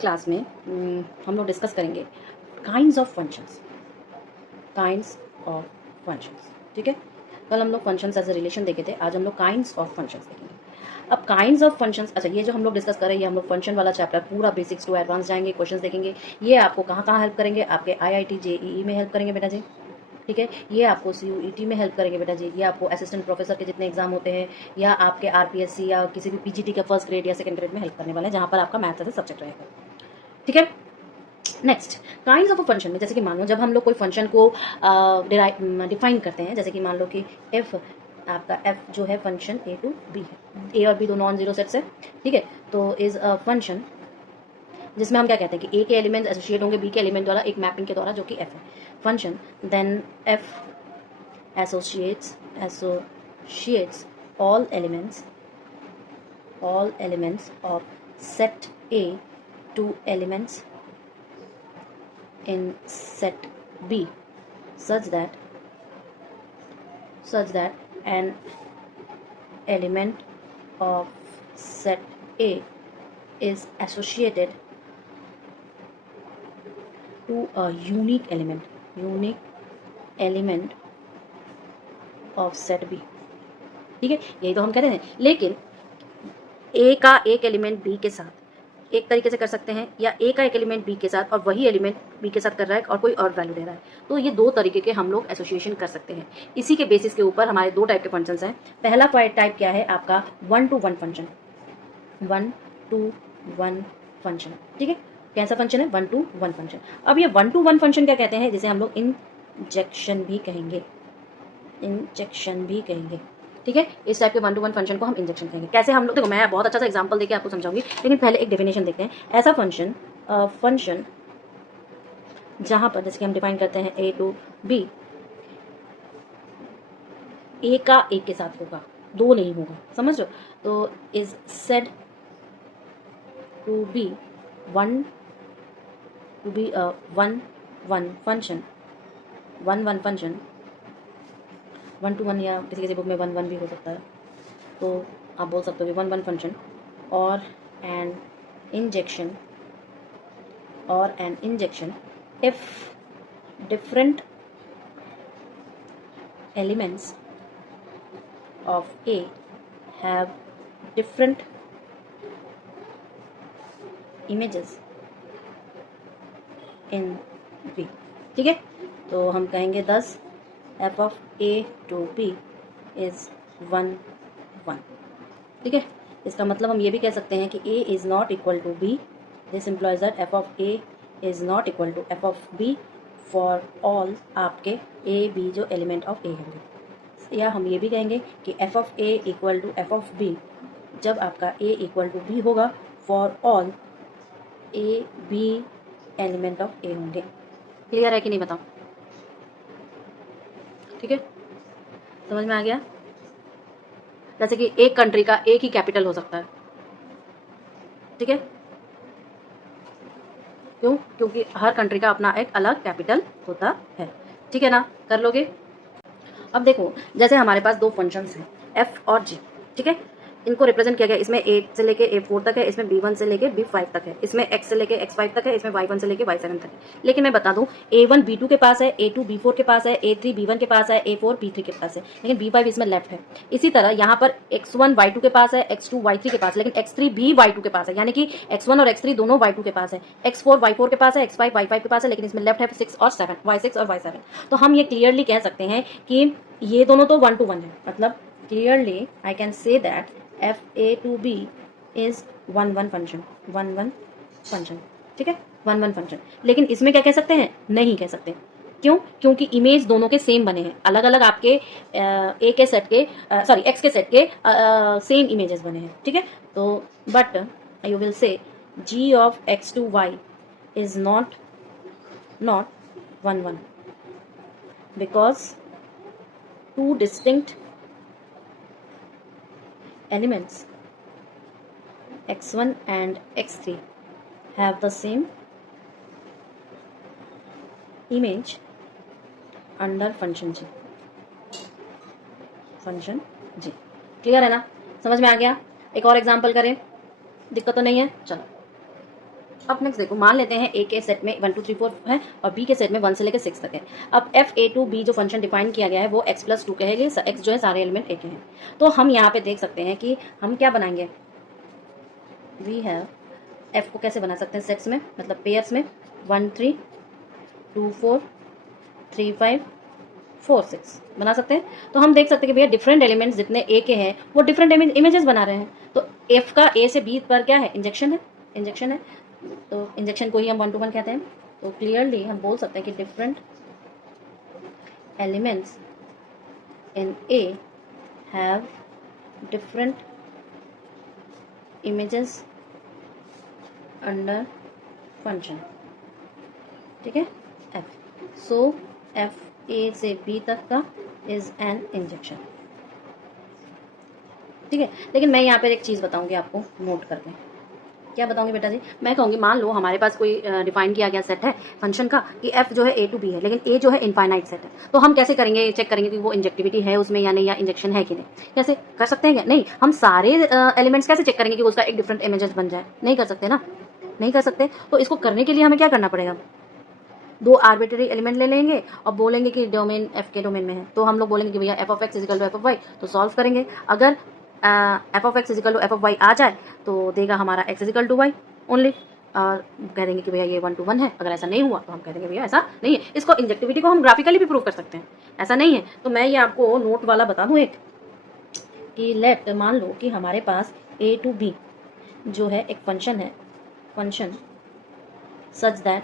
Class में हम लोग डिस्कस करेंगे kinds of functions, kinds of functions. ठीक है, कल हम लोग फंक्शंस एज अ रिलेशन देखे थे, आज हम लोग काइंड्स ऑफ फंक्शंस देखेंगे। अब काइंड्स ऑफ फंक्शंस, अच्छा ये जो हम लोग डिस्कस कर रहे हैं ये हम लोग फंक्शन वाला चैप्टर पूरा बेसिक्स टू एडवांस जाएंगे, क्वेश्चंस देखेंगे। ये आपको कहाँ कहाँ हेल्प करेंगे, आपके IIT JEE में हेल्प करेंगे बेटा जी। ठीक है, ये आपको CUET में हेल्प करेंगे बेटा जी। ये आपको असिस्टेंट प्रोफेसर के जितने एग्जाम होते हैं या आपके RPSC या किसी भी PGT का फर्स्ट ग्रेड या सेकंड ग्रेड में हेल्प करने वाले हैं, जहाँ पर आपका मैथ्स एज अ सब्जेक्ट रहेगा। ठीक है, next kinds of a function में, जैसे कि मान लो जब हम लोग कोई फंक्शन को डिफाइन करते हैं, जैसे कि मान लो कि एफ, आपका एफ जो है फंक्शन A to B है, A और B दो नॉन जीरो सेट्स है। ठीक है, तो इज अ फंक्शन जिसमें हम क्या कहते हैं कि A के एलिमेंट एसोसिएट होंगे B के एलिमेंट द्वारा एक मैपिंग के द्वारा, जो कि F है function. Then F associates all elements of set A to elements in set B such that an element of set A is associated to a unique element of set B। ठीक है, यही तो हम कहते हैं। लेकिन A का एक एलिमेंट B के साथ एक तरीके से कर सकते हैं, या A का एक एलिमेंट B के साथ और वही एलिमेंट B के साथ कर रहा है और कोई और वैल्यू दे रहा है, तो ये दो तरीके के हम लोग एसोसिएशन कर सकते हैं। इसी के बेसिस के ऊपर हमारे दो टाइप के फंक्शंस हैं। पहला टाइप क्या है आपका 1 to 1 फंक्शन, 1 to 1 फंक्शन। ठीक है, कैसा फंक्शन है 1 to 1 फंक्शन। अब ये 1 to 1 फंक्शन क्या कहते हैं, जिसे हम लोग इंजेक्शन भी कहेंगे, ठीक है, इस टाइप के 1 to 1 फंक्शन को हम इंजेक्शन कहेंगे। कैसे हम लोग, देखो मैं बहुत अच्छा सा एग्जांपल देके आपको समझाऊंगी, लेकिन पहले एक डेफिनेशन देखते हैं। ऐसा फंक्शन जहां पर जैसे कि हम डिफाइन करते हैं A to B, A का एक के साथ होगा, दो नहीं होगा, समझ लो। तो is said to be one one function, 1 to 1, या किसी किसी बुक में 1 भी हो सकता है, तो आप बोल सकते हो 1 फंक्शन और an injection if different elements of A have different images in B। ठीक है, तो हम कहेंगे 10 f of A to B is 1 1। ठीक है, इसका मतलब हम ये भी कह सकते हैं कि A is not equal to B, this implies that f of A is not equal to f of B for all आपके A B जो एलिमेंट ऑफ A होंगे। या हम ये भी कहेंगे कि f of A equal to f of B जब आपका A equal to B होगा for all A B element of A होंगे। क्लियर है कि नहीं बताओ? ठीक है, समझ में आ गया? जैसे कि एक कंट्री का एक ही कैपिटल हो सकता है। ठीक है, क्यों? क्योंकि हर कंट्री का अपना एक अलग कैपिटल होता है। ठीक है ना, कर लोगे? अब देखो, जैसे हमारे पास दो फंक्शंस हैं F और G। ठीक है, इनको रिप्रेजेंट किया गया, इसमें A से लेके A4 तक है, इसमें B1 से लेके B5 तक है, इसमें X से लेके X5 तक है, इसमें Y1 से लेके Y7 तक है। लेकिन मैं बता दूं, A1 B2 के पास है, A2 B4 के पास है, A3 B1 के पास है, A4 B3 के पास है, लेकिन B5 इसमें लेफ्ट है। इसी तरह यहाँ पर X1 Y2 के पास है, X2 Y3 के पास, लेकिन X3 भी Y2 के पास है, यानी कि X1 और X3 दोनों Y2 के पास है, X4 Y4 के पास है, X5 Y5 के पास है, लेकिन इसमें लेफ्ट है 6 और 7, Y6 और Y7। तो हम ये क्लियरली कह सकते हैं कि ये दोनों तो 1 to 1 है, मतलब clearly I can say that FA to B is 1 1 function, 1 1 function. ठीक है, 1 1 फंक्शन। लेकिन इसमें क्या कह सकते हैं? नहीं कह सकते। क्यों? क्योंकि इमेज दोनों के सेम बने हैं, अलग अलग आपके A के सेट के X के सेट के सेम इमेजेस बने हैं। ठीक है, तो but you will say G of X to Y is not 1 1 because two distinct elements X1 and X3 have the same image under function G। Function G clear है ना? समझ में आ गया? एक और एग्जांपल करें, दिक्कत तो नहीं है? चलो, अब नेक्स्ट देखो, मान लेते हैं ए के सेट में 1 2 3 4 है और बी के सेट में 1 से लेकर 6 तक है। अब एफ ए टू बी जो फंक्शन डिफाइन किया गया है वो x प्लस 2 के है, x जो है सारे एलिमेंट ए के हैं। तो हम यहाँ पे देख सकते हैं कि हम क्या बनाएंगे, वी हैव एफ को कैसे बना सकते हैं सेट्स में, मतलब पेयर्स में 1 3 2 4 3 5 4 6 बना सकते हैं। तो हम देख सकते हैं कि भैया डिफरेंट एलिमेंट्स जितने ए के हैं वो डिफरेंट इमेजेस बना रहे हैं। तो एफ का ए से बी पर क्या है, इंजेक्शन है, इंजेक्शन है। तो इंजेक्शन को ही हम 1 to 1 कहते हैं। तो क्लियरली हम बोल सकते हैं कि different elements in A have different images under function, ठीक है एफ। सो एफ ए से बी तक का इज एन इंजेक्शन, ठीक है। लेकिन मैं यहाँ पर एक चीज़ बताऊंगी आपको, नोट करके। क्या बताऊंगी बेटा जी, मैं कहूँगी मान लो हमारे पास कोई डिफाइन किया गया सेट है फंक्शन का कि एफ जो है ए टू बी है, लेकिन ए जो है इनफाइनाइट सेट है। तो हम कैसे करेंगे, चेक करेंगे कि वो इंजेक्टिविटी है उसमें या नहीं, या इंजेक्शन है कि नहीं। कैसे कर सकते हैं क्या, नहीं। हम सारे एलिमेंट्स कैसे चेक करेंगे कि उसका एक डिफरेंट इमेजेस बन जाए, नहीं कर सकते ना, नहीं कर सकते। तो इसको करने के लिए हमें क्या करना पड़ेगा, 2 आर्बिट्ररी एलिमेंट ले लेंगे और बोलेंगे कि डोमेन एफ के डोमेन में है। तो हम लोग बोलेंगे कि भैया f of x is equal to F of y, तो सॉल्व करेंगे। अगर f of x is equal to F of y आ जाए तो देगा हमारा x is equal to Y only, और कह देंगे कि भैया ये 1 to 1 है। अगर ऐसा नहीं हुआ तो हम कह देंगे भैया ऐसा नहीं है। इसको इंजेक्टिविटी को हम ग्राफिकली भी प्रूव कर सकते हैं, ऐसा नहीं है। तो मैं ये आपको नोट वाला बता दूं एक, कि लेट मान लो कि हमारे पास ए टू बी जो है एक फंक्शन है, फंक्शन सच दैट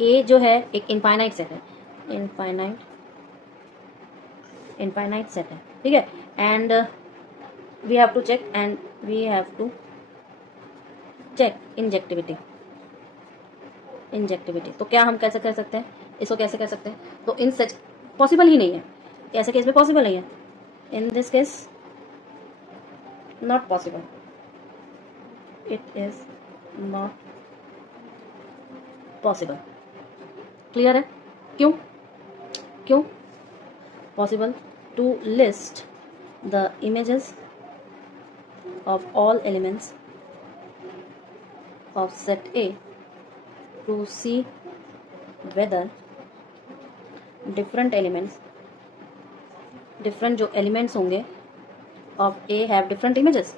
ए जो है एक इनफाइनाइट सेट है, इनफाइनाइट सेट है, ठीक है। And we have to check injectivity. तो क्या हम कैसे कर सकते हैं, इसको कैसे कर सकते हैं, तो इन सच पॉसिबल ही नहीं है, ऐसे केस में पॉसिबल नहीं है, in this case not possible, it is not possible. Clear है, क्यों possible, to list the images of all elements of set A to see whether different जो elements होंगे of A have different images,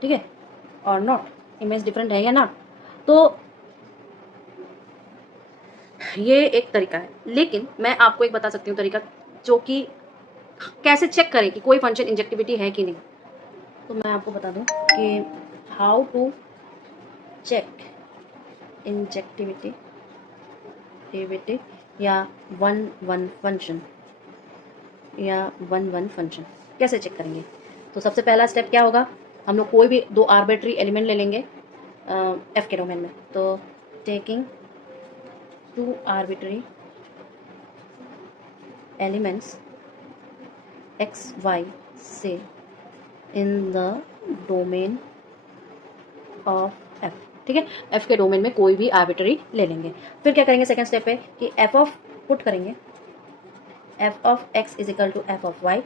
ठीक है, और not, image different है या not. तो ये एक तरीका है, लेकिन मैं आपको एक बता सकती हूँ तरीका, जो कि कैसे चेक करें कि कोई फंक्शन इंजेक्टिविटी है कि नहीं। तो मैं आपको बता दूं कि हाउ टू चेक इंजेक्टिविटी या 1 फंक्शन कैसे चेक करेंगे। तो सबसे पहला स्टेप क्या होगा, हम लोग कोई भी 2 आर्बिट्ररी एलिमेंट ले लेंगे एफ के डोमेन में। तो taking 2 arbitrary elements x y say in the domain of f, ठीक है। एफ के डोमेन में कोई भी आर्बिट्ररी ले लेंगे। फिर क्या करेंगे सेकंड स्टेप पे कि एफ ऑफ पुट करेंगे F of x is equal to F of Y.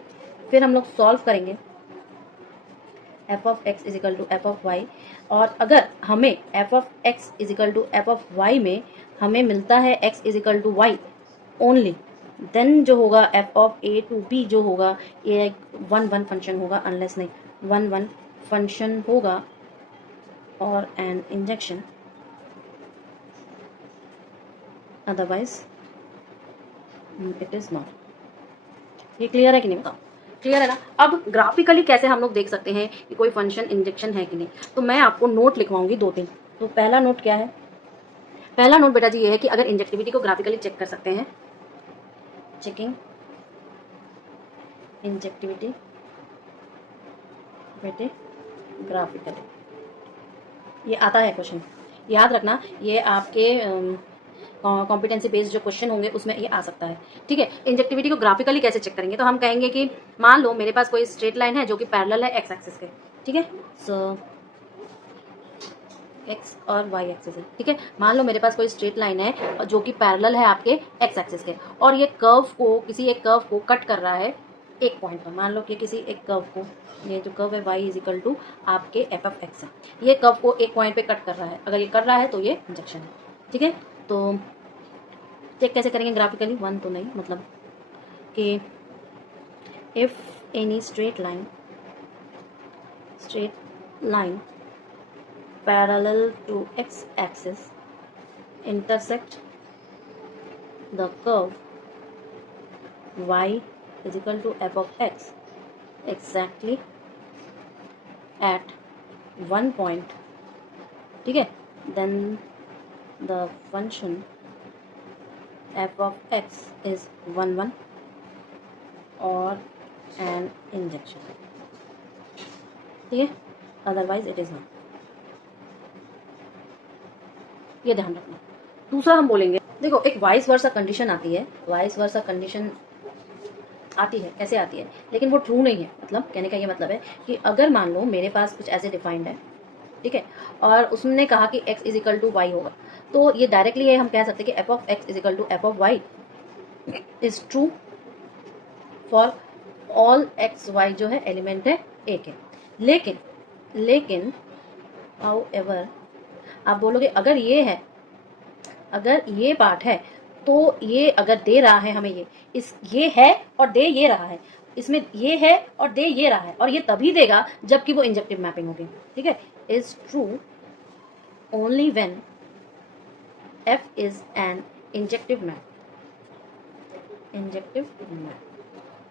फिर हम लोग सॉल्व करेंगे F of x is equal to F of Y, और अगर हमें F of x is equal to F of Y में हमें मिलता है X is equal to Y only, then जो होगा F of A to B जो होगा ये 1 फंक्शन होगा, अनलेस नहीं 1 फंक्शन होगा और an injection, otherwise it is not. ये क्लियर है कि नहीं, बताओ क्लियर है ना। अब ग्राफिकली कैसे हम लोग देख सकते हैं कि कोई फंक्शन इंजेक्शन है कि नहीं, तो मैं आपको नोट लिखवाऊंगी 2-3। तो पहला नोट क्या है, पहला नोट बेटा जी ये है कि अगर इंजेक्टिविटी को ग्राफिकली चेक कर सकते हैं, चेकिंग इंजेक्टिविटी बेटे ग्राफिकली, ये आता है क्वेश्चन, याद रखना। ये आपके कॉम्पिटेंसी बेस्ड जो क्वेश्चन होंगे उसमें ये आ सकता है, ठीक है। इंजेक्टिविटी को ग्राफिकली कैसे चेक करेंगे, तो हम कहेंगे कि मान लो मेरे पास कोई स्ट्रेट लाइन है जो कि पैरेलल है एक्स एक्सिस के, ठीक है। सो एक्स और वाई एक्सिस है, ठीक है। मान लो मेरे पास कोई स्ट्रेट लाइन है जो कि पैरेलल है आपके एक्स एक्सिस के, और ये कर्व को, किसी एक कर्व को कट कर रहा है एक पॉइंट पर, मान लो कि किसी एक कर्व को, ये जो कर्व है y इज इक्वल टू आपके एफ ऑफ एक्स है, ये कर्व को एक पॉइंट पे कट कर रहा है, अगर ये कर रहा है तो ये इंजेक्शन है। ठीक है, तो चेक कैसे करेंगे ग्राफिकली, वन तो नहीं, मतलब कि if any straight line parallel to X axis intersect the curve y is equal to f of x exactly at one point, ठीक है, then the function f of x is 1 or an injection, ठीक है, otherwise it is not। ये ध्यान रखना। दूसरा हम बोलेंगे, देखो एक वाइस वर्सा कंडीशन आती है, वाइस वर्सा कंडीशन आती है, कैसे आती है, लेकिन वो ट्रू नहीं है। मतलब कहने का ये मतलब है कि अगर मान लो मेरे पास कुछ ऐसे डिफाइंड है, ठीक है, और उसने कहा कि x is equal to Y होगा, तो ये डायरेक्टली है हम कह सकते हैं कि f of x is equal to f of y is true for all X Y जो है एलिमेंट है a के। लेकिन हाउ एवर आप बोलोगे अगर ये है, अगर ये पार्ट है, तो ये अगर दे रहा है हमें ये है और दे ये रहा है, इसमें ये है और दे ये रहा है, और ये तभी देगा जबकि वो इंजेक्टिव मैपिंग होगी। ठीक है, is true only when f is an injective map.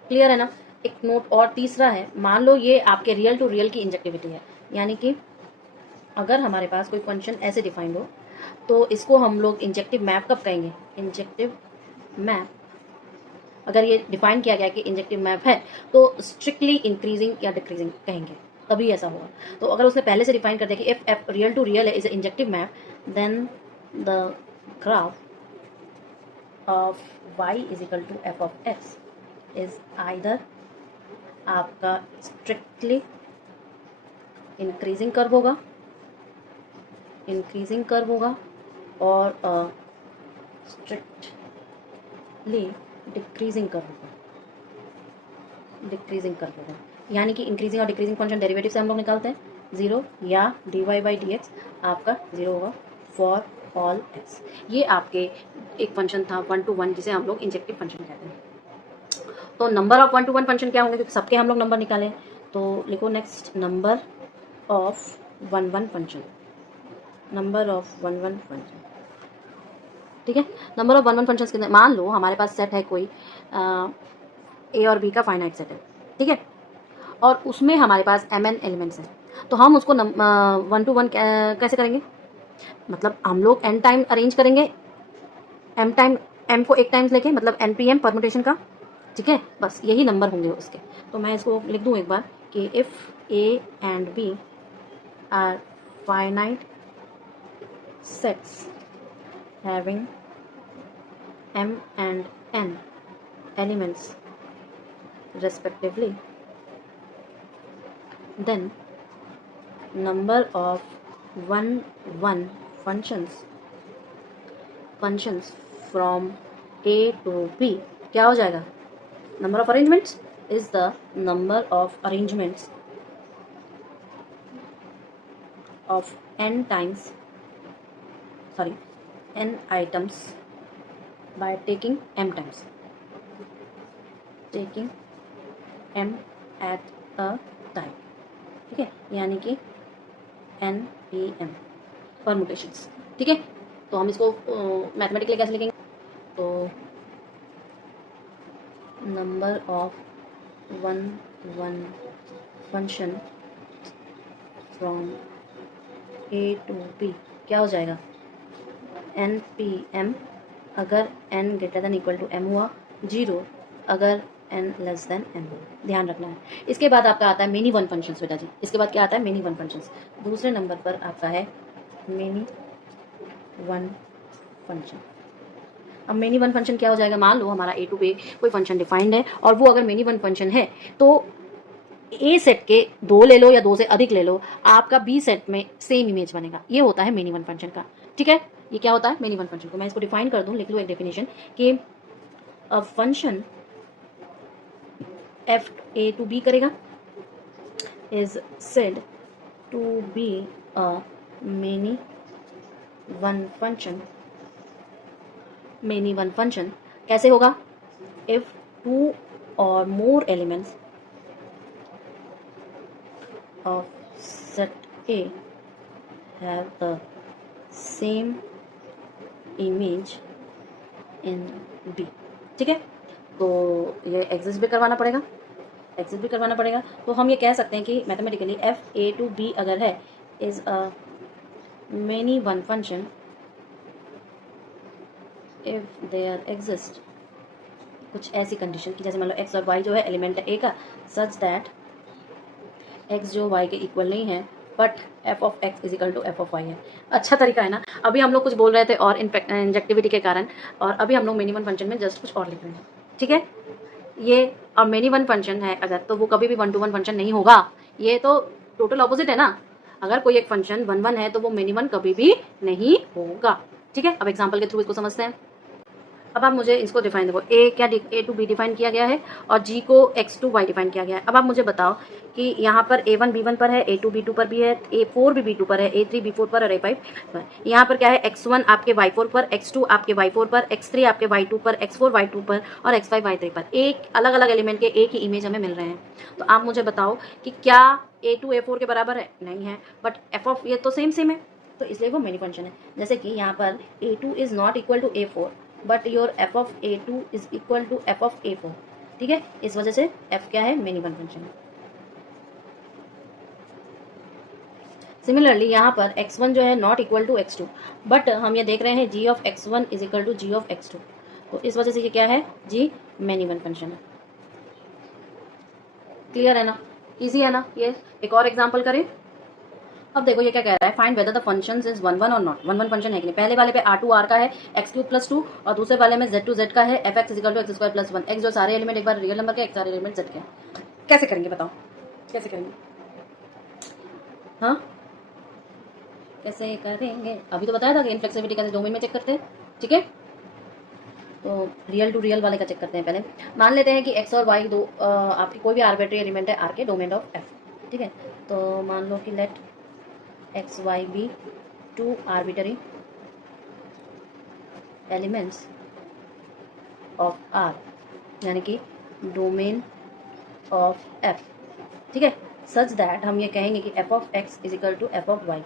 Clear है ना। एक नोट और तीसरा है, मान लो ये आपके रियल टू रियल की इंजेक्टिविटी है, यानी कि अगर हमारे पास कोई फंक्शन ऐसे डिफाइंड हो तो इसको हम लोग इंजेक्टिव मैप कब कहेंगे, इंजेक्टिव मैप अगर ये डिफाइन किया गया कि इंजेक्टिव मैप है तो स्ट्रिक्टली इंक्रीजिंग या डिक्रीजिंग कहेंगे, तभी ऐसा होगा। तो अगर उसने पहले से डिफाइन कर दिया कि if f real to real है is injective map, then the graph of y is equal to F of x is either आपका स्ट्रिक्टली इंक्रीजिंग कर्व होगा और स्ट्रिक्टली डिक्रीजिंग कर्व होगा। यानी कि इंक्रीजिंग और डिक्रीजिंग फंक्शन डेरिवेटिव से हम लोग निकालते हैं, 0 या dy बाई डी एक्स आपका 0 होगा फॉर ऑल x। ये आपके एक फंक्शन था 1 to 1 जिसे हम लोग इंजेक्टिव फंक्शन कहते हैं। तो नंबर ऑफ 1 to 1 फंक्शन क्या होंगे, क्योंकि सबके हम लोग नंबर निकाले, तो लिखो next number of 1 1 function, number of 1 1 function. ठीक है, नंबर ऑफ 1 1 फंक्शंस कितने, मान लो हमारे पास सेट है कोई ए और बी का फाइनाइट सेट है, ठीक है, और उसमें हमारे पास mn एलिमेंट्स हैं, तो हम उसको 1 to 1 कैसे करेंगे, मतलब हम लोग n टाइम अरेंज करेंगे, m को एक टाइम्स लेके, मतलब npm परमुटेशन का। ठीक है, बस यही नंबर होंगे उसके। तो मैं इसको लिख दूँ एक बार कि if a and b are finite sets having m and n elements respectively, then number of 1 1 functions from a to b क्या हो जाएगा, number of arrangements is the number of arrangements of n items by taking m times, taking m at a time। ठीक है, यानी कि npm permutations. ठीक है, तो हम इसको मैथमेटिकली कैसे लिखेंगे, तो number of 1 1 function from a to b क्या हो जाएगा, npm अगर n greater than equal to m हुआ, 0 अगर n लेस देन m हुआ। ध्यान रखना है। इसके बाद आपका आता है मेनी वन फंक्शंस बेटा जी, इसके बाद क्या आता है, मेनी वन फंक्शंस। दूसरे नंबर पर आपका है मेनी वन फंक्शन। अब मेनी वन फंक्शन क्या हो जाएगा, मान लो हमारा a to b कोई फंक्शन डिफाइंड है और वो अगर मेनी वन फंक्शन है तो ए सेट के 2 ले लो या 2 से अधिक ले लो, आपका बी सेट में सेम इमेज बनेगा। ये होता है मेनी वन फंक्शन का। ठीक है, ये क्या होता है, मेनी वन फंक्शन को मैं इसको डिफाइन कर दूं, लिख लूँ एक डेफिनेशन कि a function f A to b करेगा is said to be a many one function. Many one function कैसे होगा? इफ टू और more elements of set a have the same image in b. ठीक है, तो ये exist भी करवाना पड़ेगा, एग्जिस्ट भी करवाना पड़ेगा। तो हम ये कह सकते हैं कि mathematically F A to B अगर है is a many one function if there exist कुछ ऐसी कंडीशन की, जैसे मान लो एक्स और वाई जो है एलिमेंट है ए का, सच दैट एक्स जो वाई के इक्वल नहीं है but F of x is equal to F of Y है। अच्छा तरीका है ना। अभी हम लोग कुछ बोल रहे थे और इंजेक्टिविटी के कारण, और अभी हम लोग मेनी वन फंक्शन में जस्ट कुछ और लिख रहे हैं। ठीक है, ये और मेनी वन फंक्शन है अगर, तो वो कभी भी वन टू वन फंक्शन नहीं होगा। ये तो टोटल ऑपोजिट है ना। अगर कोई एक फंक्शन वन वन है तो वो मेनी वन कभी भी नहीं होगा। ठीक है, अब एग्जाम्पल के थ्रू इसको समझते हैं। अब आप मुझे इसको डिफाइन देखो, ए क्या ए टू बी डिफाइन किया गया है और जी को एक्स टू वाई डिफाइन किया गया है। अब आप मुझे बताओ कि यहाँ पर ए वन बी वन पर है, ए टू बी टू पर भी है, ए फोर भी बी टू पर है, ए थ्री बी फोर पर और ए फाइव पर। यहाँ पर क्या है? एक्स वन आपके वाई फोर पर, एक्स टू आपके वाई फोर पर, एक्स थ्री आपके वाई टू पर, एक्स फोर वाई टू पर और एक्स फाइव वाई थ्री पर। एक अलग अलग एलिमेंट के एक ही इमेज हमें मिल रहे हैं। तो आप मुझे बताओ कि क्या ए टू ए फोर के बराबर है? नहीं है, बट एफ ऑफ ये तो सेम है, तो इसलिए वो मेनी फंक्शन है। जैसे कि यहाँ पर a two is not equal to a four but your f of A two is equal to F of a four. ठीक है, इस वजह से एफ क्या है? मेनी वन फंक्शन है। सिमिलरली यहाँ पर x1 जो है not equal to x2 but हम ये देख रहे हैं g of x1 is equal to g of x2, तो इस वजह से ये क्या है? g मेनी वन फंक्शन है। क्लियर है ना? इजी है ना? ये एक और एग्जांपल करें। अब देखो ये क्या कह रहा है, find whether the functions is one one और नॉट। वन वन फंक्शन है कि नहीं? पहले वाले पे r2 r का है x क्यूब प्लस 2 और दूसरे वाले में z2 z का है fx equal to X square plus 1। x जो सारे एलिमेंट एक बार रियल नंबर के, एक सारे एलिमेंट z के। कैसे करेंगे बताओ, कैसे करेंगे? हाँ कैसे करेंगे? अभी तो बताया था कि इनफ्लेक्सिबिलिटी कैसे डोमेन में चेक करते हैं। ठीक है, तो रियल टू रियल वाले का चेक करते हैं। पहले मान लेते हैं कि x और y दो आपकी कोई भी आर्बिट्री एलिमेंट है r के डोमेन ऑफ f। ठीक है, तो मान लो कि let X Y be two arbitrary elements of R, यानी कि डोमेन ऑफ एफ। ठीक है, सच दैट हम ये कहेंगे कि F of x is equal to F of Y.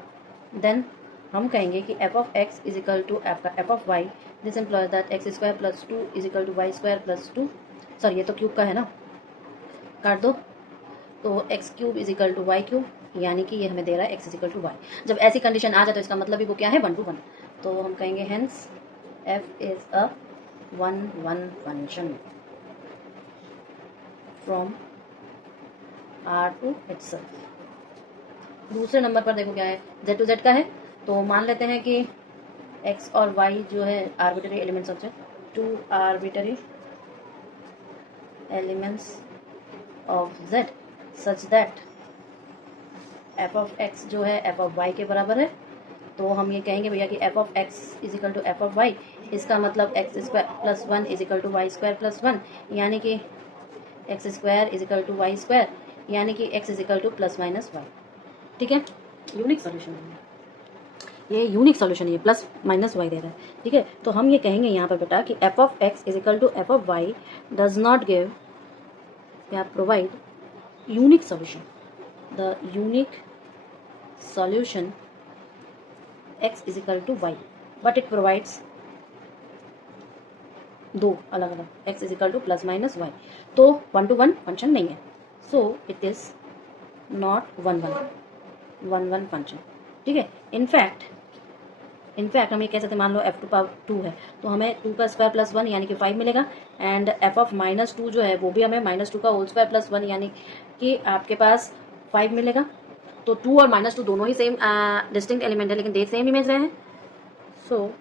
Then हम कहेंगे कि F of x is equal to F of Y. This implies that X square plus two is equal to Y square plus two. Sorry, ये तो cube का है ना, काट दो। तो X cube is equal to Y cube, यानी कि ये हमें दे रहा है X is equal to Y. जब ऐसी कंडीशन आ जाए तो इसका मतलब भी वो क्या है? One to one. तो हम कहेंगे hence F is a one one function from R to itself. दूसरे नंबर पर देखो क्या है? जेड टू जेड का है, तो मान लेते हैं कि एक्स और वाई जो है arbitrary elements of Z, two arbitrary elements of Z such that F of X जो है एफ ऑफ वाई के बराबर है। तो हम ये कहेंगे भैया कि F of x is equal to F of Y, इसका मतलब X square plus one is equal to Y square plus one, यानी कि X square is equal to Y square, यानी कि X is equal to plus minus Y. ठीक है, unique solution है ये, यूनिक सॉल्यूशन है, प्लस माइनस वाई दे रहा है। ठीक है, तो हम ये कहेंगे यहाँ पर बेटा कि F of x is equal to F of y does not give या provide unique solution. The unique solution x is equal to y but it provides दो अलग अलग x is equal to plus minus y, तो one to one function नहीं है, so it is not one one function. ठीक है, in fact हम ये कह सकते हैं, मान लो एफ टू पावर टू है तो हमें टू का स्क्वायर प्लस वन यानी कि फाइव मिलेगा, and F of minus two जो है वो भी हमें माइनस टू का होल स्क्वायर प्लस वन यानी कि आपके पास फाइव मिलेगा। तो टू और माइनस टू दोनों ही सेम डिस्टिंक्ट एलिमेंट है लेकिन दे सेम इमेज रहे हैं, so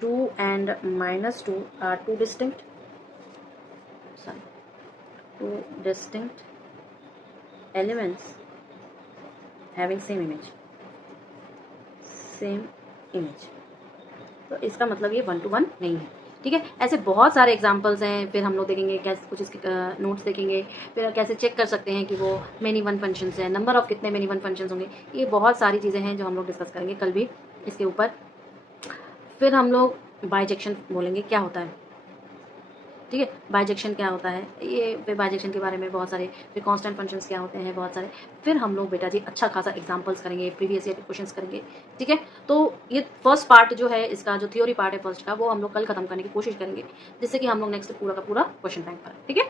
two and minus two are two distinct elements having same image. तो इसका मतलब ये वन टू वन नहीं है। ठीक है। ऐसे बहुत सारे एग्जाम्पल्स हैं। फिर हम लोग देखेंगे कैसे कुछ इसके नोट्स देखेंगे, फिर कैसे चेक कर सकते हैं कि वो मेनी वन फंक्शंस हैं, नंबर ऑफ कितने मेनी वन फंक्शंस होंगे। ये बहुत सारी चीज़ें हैं जो हम लोग डिस्कस करेंगे कल भी इसके ऊपर। फिर हम लोग बाइजेक्शन बोलेंगे क्या होता है, ठीक है। बाइजेक्शन क्या होता है, ये फिर बाइजेक्शन के बारे में बहुत सारे, फिर कांस्टेंट फंक्शंस क्या होते हैं बहुत सारे। फिर हम लोग बेटा जी अच्छा खासा एग्जांपल्स करेंगे, प्रीवियस ईयर के क्वेश्चंस करेंगे, ठीक है। तो ये फर्स्ट पार्ट जो है इसका, जो थ्योरी पार्ट है फर्स्ट का, वो हम लोग कल खत्म करने की कोशिश करेंगे, जिससे कि हम लोग नेक्स्ट पूरा का पूरा क्वेश्चन बैंक करें, ठीक है।